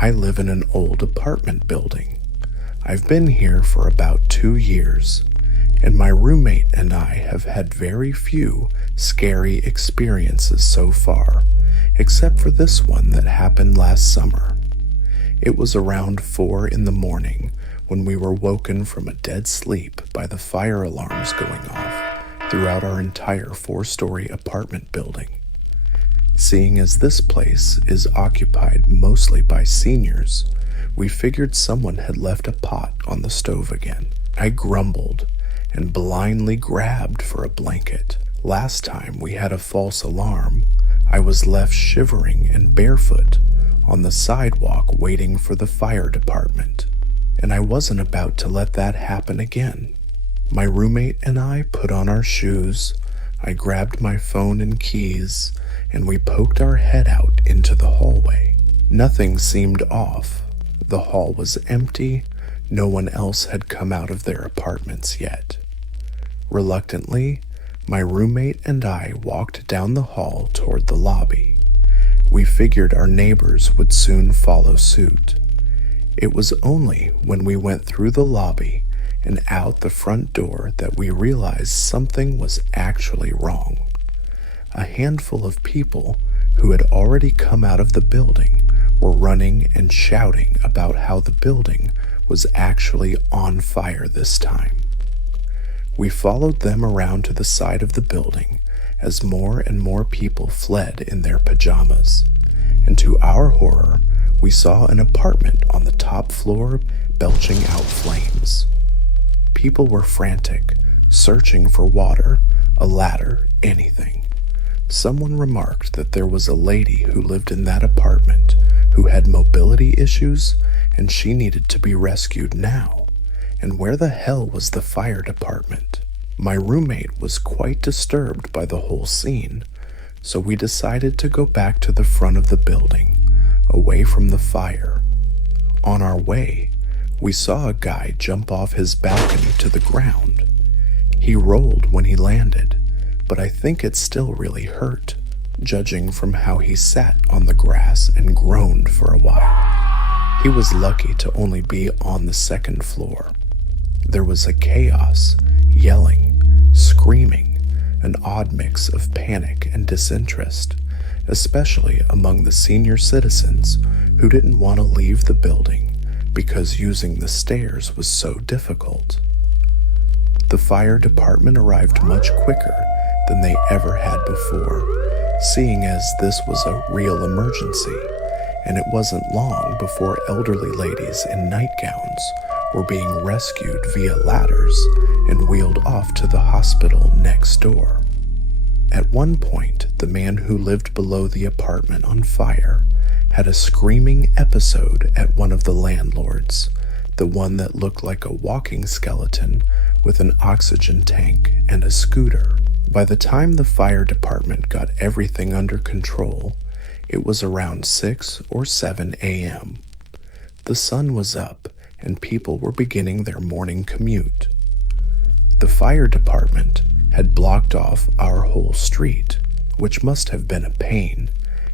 I live in an old apartment building. I've been here for about 2 years, and my roommate and I have had very few scary experiences so far, except for this one that happened last summer. It was around 4 in the morning when we were woken from a dead sleep by the fire alarms going off throughout our entire 4-story apartment building. Seeing as this place is occupied mostly by seniors, we figured someone had left a pot on the stove again. I grumbled and blindly grabbed for a blanket. Last time we had a false alarm, I was left shivering and barefoot on the sidewalk waiting for the fire department, and I wasn't about to let that happen again. My roommate and I put on our shoes, I grabbed my phone and keys, and we poked our head out into the hallway. Nothing seemed off. The hall was empty. No one else had come out of their apartments yet. Reluctantly, my roommate and I walked down the hall toward the lobby. We figured our neighbors would soon follow suit. It was only when we went through the lobby and out the front door that we realized something was actually wrong. A handful of people who had already come out of the building were running and shouting about how the building was actually on fire this time. We followed them around to the side of the building as more and more people fled in their pajamas, and to our horror, we saw an apartment on the top floor belching out flames. People were frantic, searching for water, a ladder, anything. Someone remarked that there was a lady who lived in that apartment who had mobility issues and she needed to be rescued now. And where the hell was the fire department? My roommate was quite disturbed by the whole scene, so we decided to go back to the front of the building, away from the fire. On our way, we saw a guy jump off his balcony to the ground. He rolled when he landed, but I think it still really hurt, judging from how he sat on the grass and groaned for a while. He was lucky to only be on the second floor. There was a chaos, yelling, screaming, an odd mix of panic and disinterest, especially among the senior citizens who didn't want to leave the building because using the stairs was so difficult. The fire department arrived much quicker than they ever had before, seeing as this was a real emergency, and it wasn't long before elderly ladies in nightgowns were being rescued via ladders and wheeled off to the hospital next door. At one point, the man who lived below the apartment on fire had a screaming episode at one of the landlords, the one that looked like a walking skeleton with an oxygen tank and a scooter. By the time the fire department got everything under control, it was around 6 or 7 a.m. The sun was up and people were beginning their morning commute. The fire department had blocked off our whole street, which must have been a pain,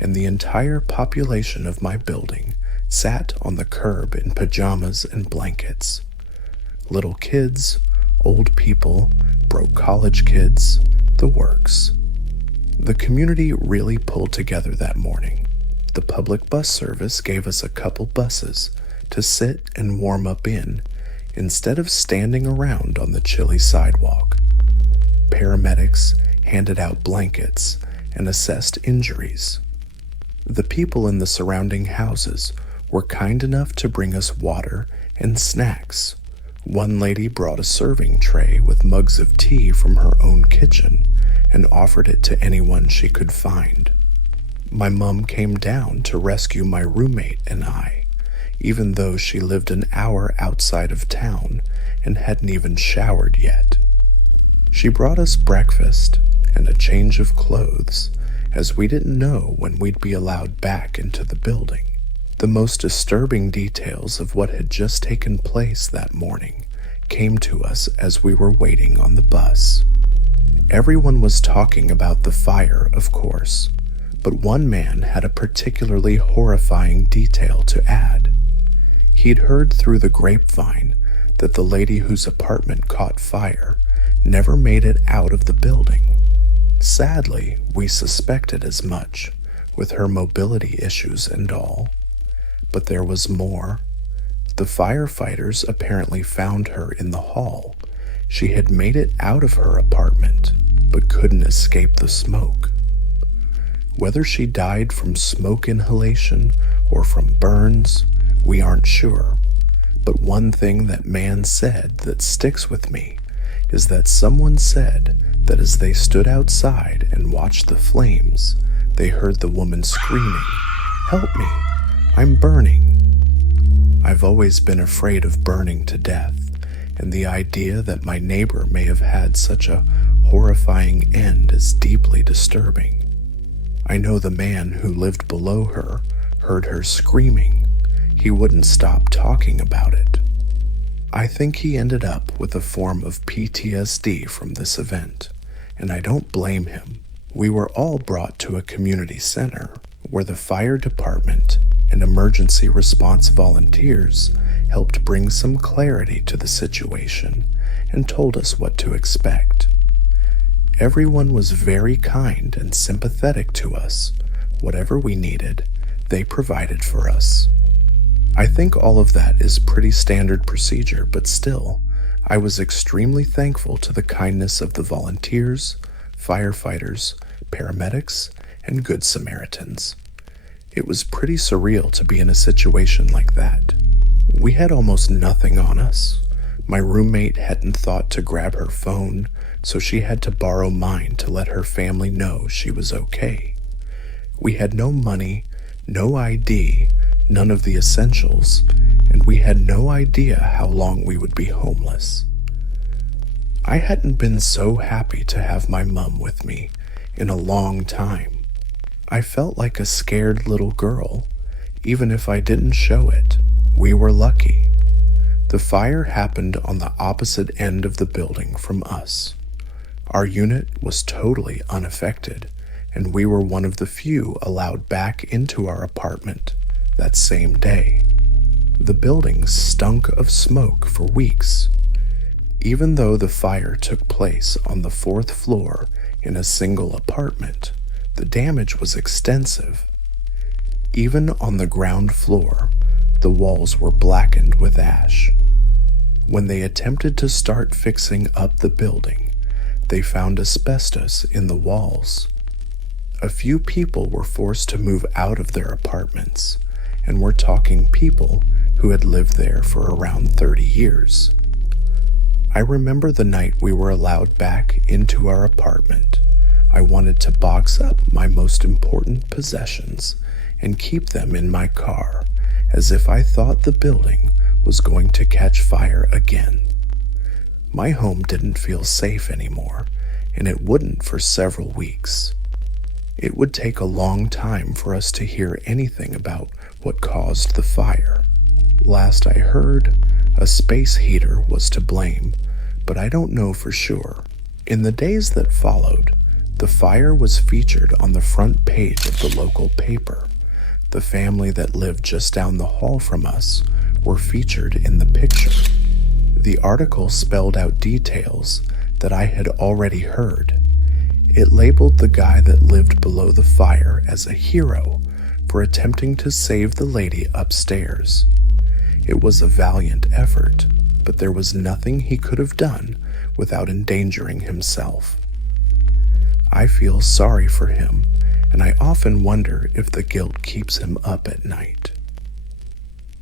and the entire population of my building sat on the curb in pajamas and blankets. Little kids, old people, broke college kids, the works. The community really pulled together that morning. The public bus service gave us a couple buses to sit and warm up in, instead of standing around on the chilly sidewalk. Paramedics handed out blankets and assessed injuries. The people in the surrounding houses were kind enough to bring us water and snacks. One lady brought a serving tray with mugs of tea from her own kitchen and offered it to anyone she could find. My mom came down to rescue my roommate and I, even though she lived an hour outside of town and hadn't even showered yet. She brought us breakfast and a change of clothes, as we didn't know when we'd be allowed back into the building. The most disturbing details of what had just taken place that morning came to us as we were waiting on the bus. Everyone was talking about the fire, of course, But one man had a particularly horrifying detail to add. He'd heard through the grapevine that the lady whose apartment caught fire never made it out of the building. Sadly, we suspected as much, with her mobility issues and all. But there was more. The firefighters apparently found her in the hall. She had made it out of her apartment, but couldn't escape the smoke. Whether she died from smoke inhalation or from burns, we aren't sure. But one thing that man said that sticks with me is that someone said that as they stood outside and watched the flames, they heard the woman screaming, "Help me, I'm burning." I've always been afraid of burning to death, and the idea that my neighbor may have had such a horrifying end is deeply disturbing. I know the man who lived below her heard her screaming. He wouldn't stop talking about it. I think he ended up with a form of PTSD from this event, and I don't blame him. We were all brought to a community center where the fire department and emergency response volunteers helped bring some clarity to the situation and told us what to expect. Everyone was very kind and sympathetic to us. Whatever we needed, they provided for us. I think all of that is pretty standard procedure, but still, I was extremely thankful to the kindness of the volunteers, firefighters, paramedics, and Good Samaritans. It was pretty surreal to be in a situation like that. We had almost nothing on us. My roommate hadn't thought to grab her phone, so she had to borrow mine to let her family know she was okay. We had no money, no ID, none of the essentials, and we had no idea how long we would be homeless. I hadn't been so happy to have my mum with me in a long time. I felt like a scared little girl, even if I didn't show it. We were lucky. The fire happened on the opposite end of the building from us. Our unit was totally unaffected, and we were one of the few allowed back into our apartment that same day. The building stunk of smoke for weeks. Even though the fire took place on the 4th floor in a single apartment, the damage was extensive. Even on the ground floor, the walls were blackened with ash. When they attempted to start fixing up the building, they found asbestos in the walls. A few people were forced to move out of their apartments, and we're talking people who had lived there for around 30 years. I remember the night we were allowed back into our apartment. I wanted to box up my most important possessions and keep them in my car, as if I thought the building was going to catch fire again. My home didn't feel safe anymore, and it wouldn't for several weeks. It would take a long time for us to hear anything about what caused the fire. Last I heard, a space heater was to blame, but I don't know for sure. In the days that followed, the fire was featured on the front page of the local paper. The family that lived just down the hall from us were featured in the picture. The article spelled out details that I had already heard. It labeled the guy that lived below the fire as a hero for attempting to save the lady upstairs. It was a valiant effort, but there was nothing he could have done without endangering himself. I feel sorry for him, and I often wonder if the guilt keeps him up at night.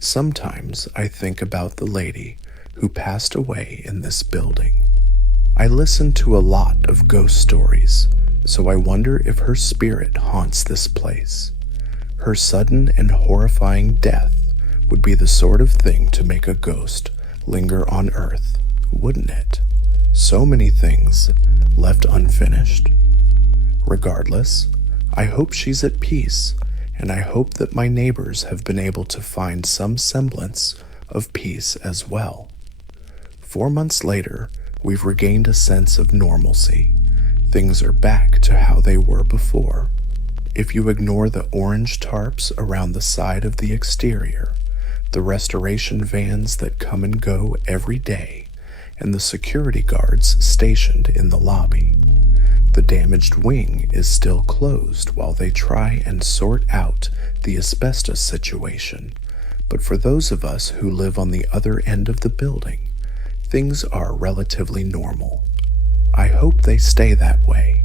Sometimes I think about the lady who passed away in this building. I listen to a lot of ghost stories, so I wonder if her spirit haunts this place. Her sudden and horrifying death would be the sort of thing to make a ghost linger on Earth, wouldn't it? So many things left unfinished. Regardless, I hope she's at peace, and I hope that my neighbors have been able to find some semblance of peace as well. 4 months later, we've regained a sense of normalcy. Things are back to how they were before. If you ignore the orange tarps around the side of the exterior, the restoration vans that come and go every day, and the security guards stationed in the lobby, the damaged wing is still closed while they try and sort out the asbestos situation. But for those of us who live on the other end of the building, things are relatively normal. I hope they stay that way.